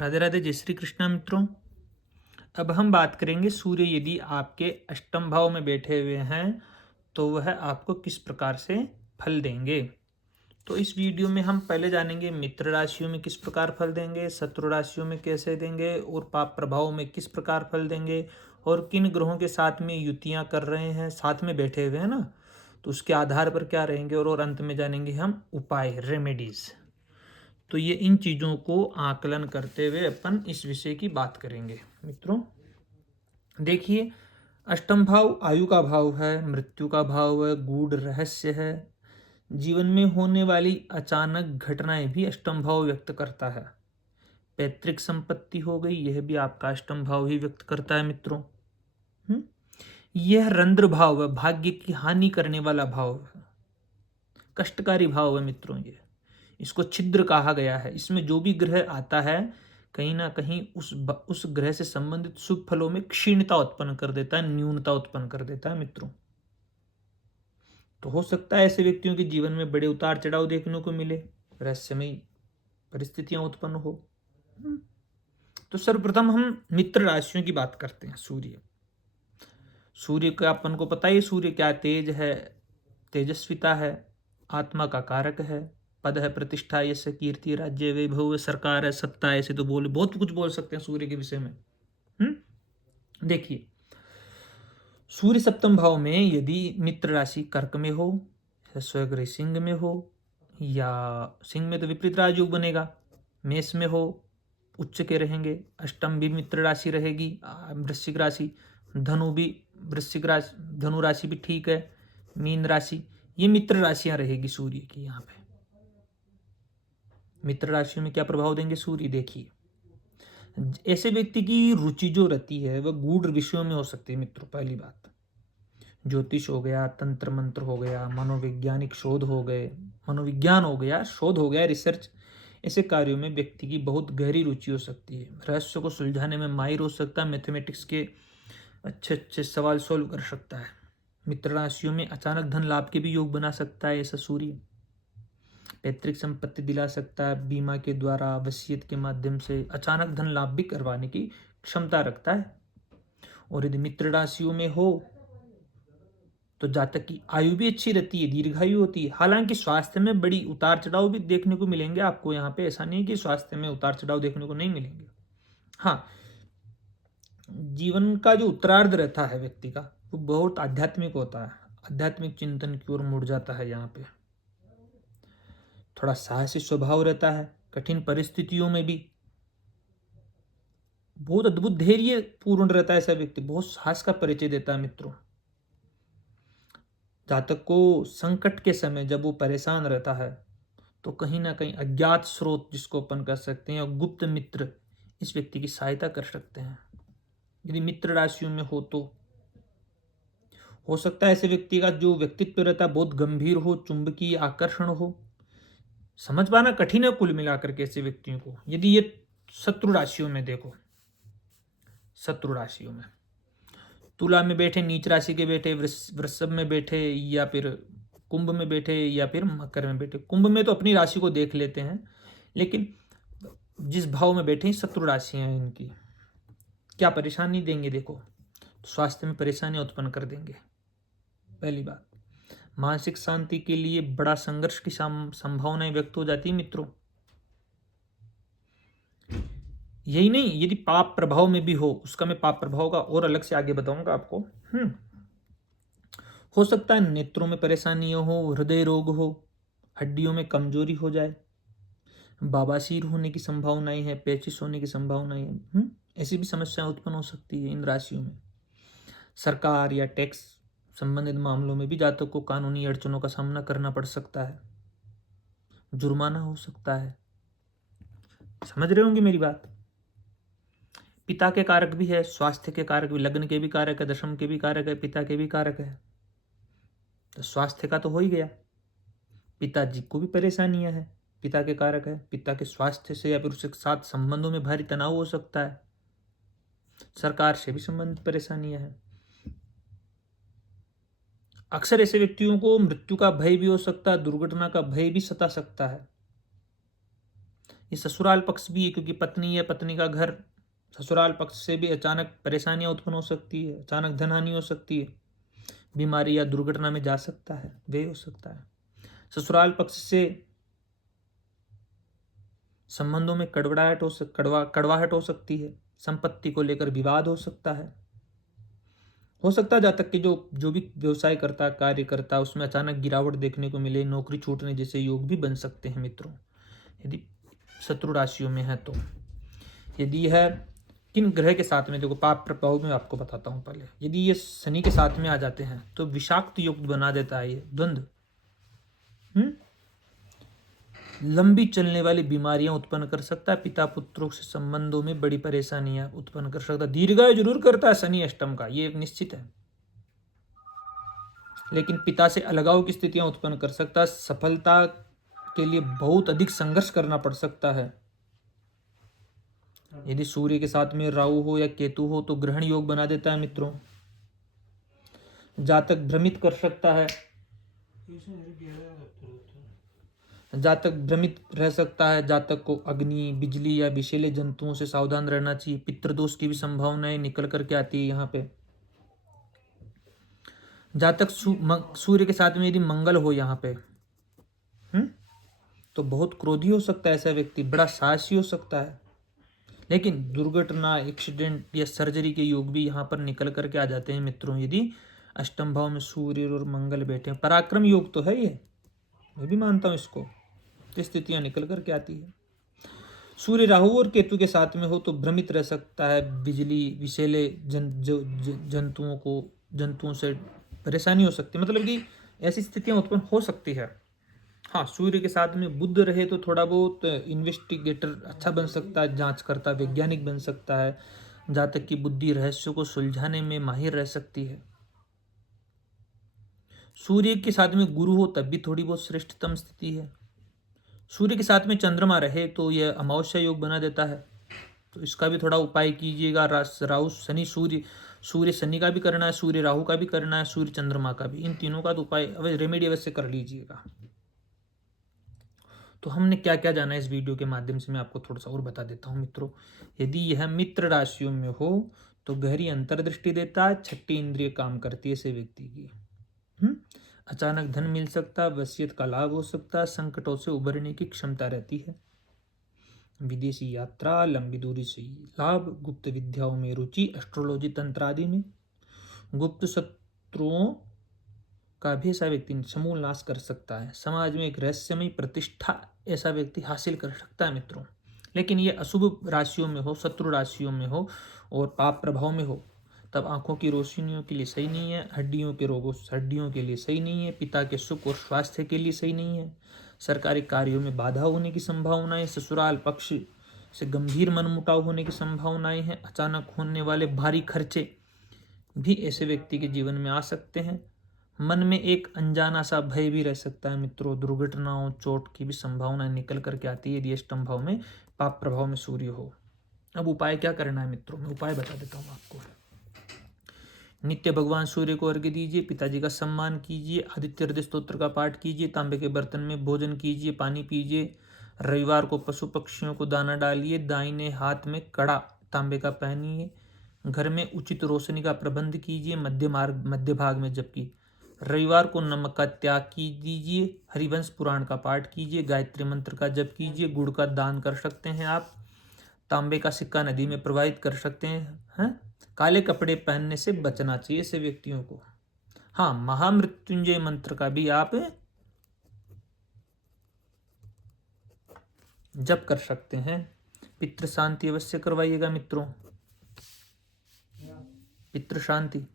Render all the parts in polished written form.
राधे राधे, जय श्री कृष्णा मित्रों। अब हम बात करेंगे सूर्य यदि आपके अष्टम भाव में बैठे हुए हैं तो वह आपको किस प्रकार से फल देंगे। तो इस वीडियो में हम पहले जानेंगे मित्र राशियों में किस प्रकार फल देंगे, शत्रु राशियों में कैसे देंगे और पाप प्रभाव में किस प्रकार फल देंगे, और किन ग्रहों के साथ में युतियां कर रहे हैं, साथ में बैठे हुए हैं ना, तो उसके आधार पर क्या रहेंगे। और अंत में जानेंगे हम उपाय, रेमेडीज। तो ये इन चीज़ों को आकलन करते हुए अपन इस विषय की बात करेंगे मित्रों। देखिए, अष्टम भाव आयु का भाव है, मृत्यु का भाव है, गूढ़ रहस्य है। जीवन में होने वाली अचानक घटनाएं भी अष्टम भाव व्यक्त करता है। पैतृक संपत्ति हो गई, यह भी आपका अष्टम भाव ही व्यक्त करता है मित्रों। हम्म? यह रंध्र भाव है, भाग्य की हानि करने वाला भाव है, कष्टकारी भाव है मित्रों। ये इसको छिद्र कहा गया है। इसमें जो भी ग्रह आता है कहीं ना कहीं उस ग्रह से संबंधित शुभ फलों में क्षीणता उत्पन्न कर देता है, न्यूनता उत्पन्न कर देता है मित्रों। तो हो सकता है ऐसे व्यक्तियों के जीवन में बड़े उतार चढ़ाव देखने को मिले, रहस्यमयी परिस्थितियां उत्पन्न हो। तो सर्वप्रथम हम मित्र राशियों की बात करते हैं। सूर्य, सूर्य का अपन को पता ही, सूर्य क्या तेज है, तेजस्विता है, आत्मा का कारक है, पद है, प्रतिष्ठा, यश, कीर्ति, राज्य, वैभव, सरकार है, सत्ता। ऐसे तो बोले बहुत कुछ बोल सकते हैं सूर्य के विषय में। देखिए, सूर्य सप्तम भाव में यदि मित्र राशि कर्क में हो, स्वग्रह सिंह में हो, या सिंह में तो विपरीत राजयोग बनेगा, मेष में हो, उच्च के रहेंगे। अष्टम भी मित्र राशि रहेगी, वृश्चिक राशि। धनु भी वृश्चिक राशि, धनु राशि भी ठीक है। मीन राशि, ये मित्र राशियां रहेगी सूर्य की। यहाँ पे मित्र राशियों में क्या प्रभाव देंगे सूर्य, देखिए। ऐसे व्यक्ति की रुचि जो रहती है वह गूढ़ विषयों में हो सकती है मित्रों। पहली बात, ज्योतिष हो गया, तंत्र मंत्र हो गया, मनोवैज्ञानिक शोध हो गए, मनोविज्ञान हो गया, शोध हो गया, रिसर्च। ऐसे कार्यों में व्यक्ति की बहुत गहरी रुचि हो सकती है। रहस्य को सुलझाने में माहिर हो सकता है, मैथमेटिक्स के अच्छे अच्छे सवाल सोल्व कर सकता है। मित्र राशियों में अचानक धन लाभ के भी योग बना सकता है ऐसा सूर्य। पैतृक संपत्ति दिला सकता है, बीमा के द्वारा, वसीयत के माध्यम से अचानक धन लाभ भी करवाने की क्षमता रखता है। और यदि मित्र राशियों में हो तो जातक की आयु भी अच्छी रहती है, दीर्घायु होती है। हालांकि स्वास्थ्य में बड़ी उतार चढ़ाव भी देखने को मिलेंगे आपको यहाँ पे। ऐसा नहीं कि स्वास्थ्य में उतार चढ़ाव देखने को नहीं मिलेंगे। हाँ, जीवन का जो उत्तरार्ध रहता है व्यक्ति का वो बहुत आध्यात्मिक होता है, आध्यात्मिक चिंतन की ओर मुड़ जाता है। यहाँ पे थोड़ा साहसी स्वभाव रहता है, कठिन परिस्थितियों में भी बहुत अद्भुत धैर्य पूर्ण रहता है ऐसा व्यक्ति, बहुत साहस का परिचय देता है मित्रों। जातक को संकट के समय जब वो परेशान रहता है तो कहीं ना कहीं अज्ञात स्रोत, जिसको अपन कर सकते हैं, और गुप्त मित्र इस व्यक्ति की सहायता कर सकते हैं। यदि मित्र राशियों में हो सकता है ऐसे व्यक्ति का जो व्यक्तित्व रहता है बहुत गंभीर हो, चुंबकीय आकर्षण हो। समझ पाना कठिन है कुल मिलाकर के ऐसे व्यक्तियों को। यदि ये शत्रु राशियों में देखो, शत्रु राशियों में तुला में बैठे, नीच राशि के बैठे, वृषभ में बैठे, या फिर कुंभ में बैठे, या फिर मकर में बैठे। कुंभ में तो अपनी राशि को देख लेते हैं, लेकिन जिस भाव में बैठे शत्रु राशियां हैं, इनकी क्या परेशानी देंगे देखो। स्वास्थ्य में परेशानियां उत्पन्न कर देंगे। पहली बात, मानसिक शांति के लिए बड़ा संघर्ष की संभावनाएं व्यक्त हो जाती है मित्रों। यही नहीं, यदि पाप प्रभाव में भी हो, उसका मैं पाप प्रभाव का और अलग से आगे बताऊंगा आपको। हो सकता है नेत्रों में परेशानियां हो, हृदय रोग हो, हड्डियों में कमजोरी हो जाए, बवासीर होने की संभावनाएं हैं, पेचिस होने की संभावनाएं हैं। ऐसी भी समस्याएं उत्पन्न हो सकती है इन राशियों में। सरकार या टैक्स संबंधित मामलों में भी जातक को कानूनी अड़चनों का सामना करना पड़ सकता है, जुर्माना हो सकता है। समझ रहे होंगे मेरी बात। पिता के कारक भी है, स्वास्थ्य के कारक भी, लग्न के भी कारक है, दशम के भी कारक है, पिता के भी कारक है। तो स्वास्थ्य का तो हो ही गया, पिताजी को भी परेशानियां हैं, पिता के कारक है। पिता के स्वास्थ्य से या फिर उसके साथ संबंधों में भारी तनाव हो सकता है। सरकार से भी संबंधित परेशानियां हैं। अक्सर ऐसे व्यक्तियों को मृत्यु का भय भी हो सकता है, दुर्घटना का भय भी सता सकता है। ये ससुराल पक्ष भी है, क्योंकि पत्नी है, पत्नी का घर, ससुराल पक्ष से भी अचानक परेशानियां उत्पन्न हो सकती है, अचानक धन हानि हो सकती है, बीमारी या दुर्घटना में जा सकता है, व्यय हो सकता है। ससुराल पक्ष से संबंधों में कड़वाहट हो सकती है, संपत्ति को लेकर विवाद हो सकता है जातक के जो भी व्यवसाय करता, कार्य करता, उसमें अचानक गिरावट देखने को मिले, नौकरी छूटने जैसे योग भी बन सकते हैं मित्रों, यदि शत्रु राशियों में है तो। यदि यह किन ग्रह के साथ में, देखो पाप प्रभाव में आपको बताता हूं पहले। यदि ये शनि के साथ में आ जाते हैं तो विषाक्त योग बना देता है ये द्वंद्व, लंबी चलने वाली बीमारियां उत्पन्न कर सकता है, पिता पुत्रों से संबंधों में बड़ी परेशानियां उत्पन्न कर सकता है। दीर्घायु जरूर करता है शनि अष्टम का, ये एक निश्चित है, लेकिन पिता से अलगाव की स्थितियां उत्पन्न कर सकता है। सफलता के लिए बहुत अधिक संघर्ष करना पड़ सकता है। यदि सूर्य के साथ में राहु हो या केतु हो तो ग्रहण योग बना देता है मित्रों। जातक भ्रमित कर सकता है, जातक भ्रमित रह सकता है। जातक को अग्नि, बिजली या विषैले जंतुओं से सावधान रहना चाहिए। पितृदोष की भी संभावनाएं निकल करके आती है यहाँ पे। जातक सूर्य के साथ में यदि मंगल हो यहाँ पे तो बहुत क्रोधी हो सकता है ऐसा व्यक्ति, बड़ा साहसी हो सकता है, लेकिन दुर्घटना, एक्सीडेंट या सर्जरी के योग भी यहाँ पर निकल करके आ जाते हैं मित्रों, यदि अष्टम भाव में सूर्य और मंगल बैठे। पराक्रम योग तो है ये, मैं भी मानता हूँ इसको, तो स्थितियां निकल करके आती है। सूर्य राहु और केतु के साथ में हो तो भ्रमित रह सकता है, बिजली, विषैले जंतुओं से परेशानी हो सकती है, मतलब कि ऐसी स्थितियां उत्पन्न हो सकती है। हाँ, सूर्य के साथ में बुध रहे तो थोड़ा बहुत इन्वेस्टिगेटर अच्छा बन सकता है, जांचकर्ता, वैज्ञानिक बन सकता है। जातक की बुद्धि रहस्यों को सुलझाने में माहिर रह सकती है। सूर्य के साथ में गुरु हो तब भी थोड़ी बहुत श्रेष्ठतम स्थिति है। सूर्य के साथ में चंद्रमा रहे तो यह अमावस्या योग बना देता है, तो इसका भी थोड़ा उपाय कीजिएगा। राहु शनि सूर्य शनि का भी करना है, सूर्य राहु का भी करना है, सूर्य चंद्रमा का भी, इन तीनों का तो उपाय रेमेडी अवश्य कर लीजिएगा। तो हमने क्या क्या जाना है इस वीडियो के माध्यम से मैं आपको थोड़ा सा और बता देता हूँ मित्रों। यदि यह मित्र राशियों में हो तो गहरी अंतर्दृष्टि देता है, छठी इंद्रिय काम करती है ऐसे व्यक्ति की। अचानक धन मिल सकता है, वसीयत का लाभ हो सकता है, संकटों से उबरने की क्षमता रहती है। विदेशी यात्रा, लंबी दूरी से लाभ, गुप्त विद्याओं में रुचि, एस्ट्रोलॉजी, तंत्र आदि में। गुप्त शत्रुओं का भी ऐसा व्यक्ति समूल नाश कर सकता है। समाज में एक रहस्यमय प्रतिष्ठा ऐसा व्यक्ति हासिल कर सकता है मित्रों। लेकिन ये अशुभ राशियों में हो, शत्रु राशियों में हो और पाप प्रभाव में हो तब आंखों की रोशनियों के लिए सही नहीं है, हड्डियों के लिए सही नहीं है, पिता के सुख और स्वास्थ्य के लिए सही नहीं है, सरकारी कार्यों में बाधा होने की संभावनाएं, ससुराल पक्ष से गंभीर मनमुटाव होने की संभावनाएं हैं, अचानक होने वाले भारी खर्चे भी ऐसे व्यक्ति के जीवन में आ सकते हैं। मन में एक अनजाना सा भय भी रह सकता है मित्रों। दुर्घटनाओं, चोट की भी संभावना निकल करके आती है यदि अष्टम भाव में पाप प्रभाव में सूर्य हो। अब उपाय क्या करना है मित्रों, मैं उपाय बता देता हूँ आपको। नित्य भगवान सूर्य को अर्घ्य दीजिए, पिताजी का सम्मान कीजिए, आदित्य हृदय स्तोत्र का पाठ कीजिए, तांबे के बर्तन में भोजन कीजिए, पानी पीजिए। रविवार को पशु पक्षियों को दाना डालिए, दाहिने हाथ में कड़ा तांबे का पहनिए, घर में उचित रोशनी का प्रबंध कीजिए, मध्य भाग में जबकि रविवार को नमक का त्याग कीजिए, हरिवंश पुराण का पाठ कीजिए, गायत्री मंत्र का जप कीजिए, गुड़ का दान कर सकते हैं आप, तांबे का सिक्का नदी में प्रवाहित कर सकते हैं। काले कपड़े पहनने से बचना चाहिए ऐसे व्यक्तियों को। हाँ, महामृत्युंजय मंत्र का भी आप जप कर सकते हैं। पितृ शांति अवश्य करवाइएगा मित्रों, पितृ शांति।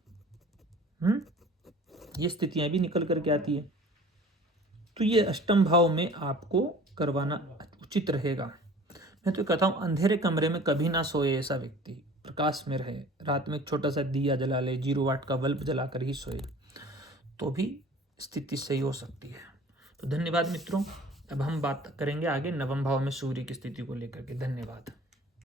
ये स्थितियां भी निकल करके आती है, तो ये अष्टम भाव में आपको करवाना उचित रहेगा। मैं तो कहता हूँ अंधेरे कमरे में कभी ना सोए ऐसा व्यक्ति, प्रकाश में रहे, रात में एक छोटा सा दिया जला ले, 0 वाट का बल्ब जलाकर ही सोए तो भी स्थिति सही हो सकती है। तो धन्यवाद मित्रों। अब हम बात करेंगे आगे नवम भाव में सूर्य की स्थिति को लेकर के। धन्यवाद।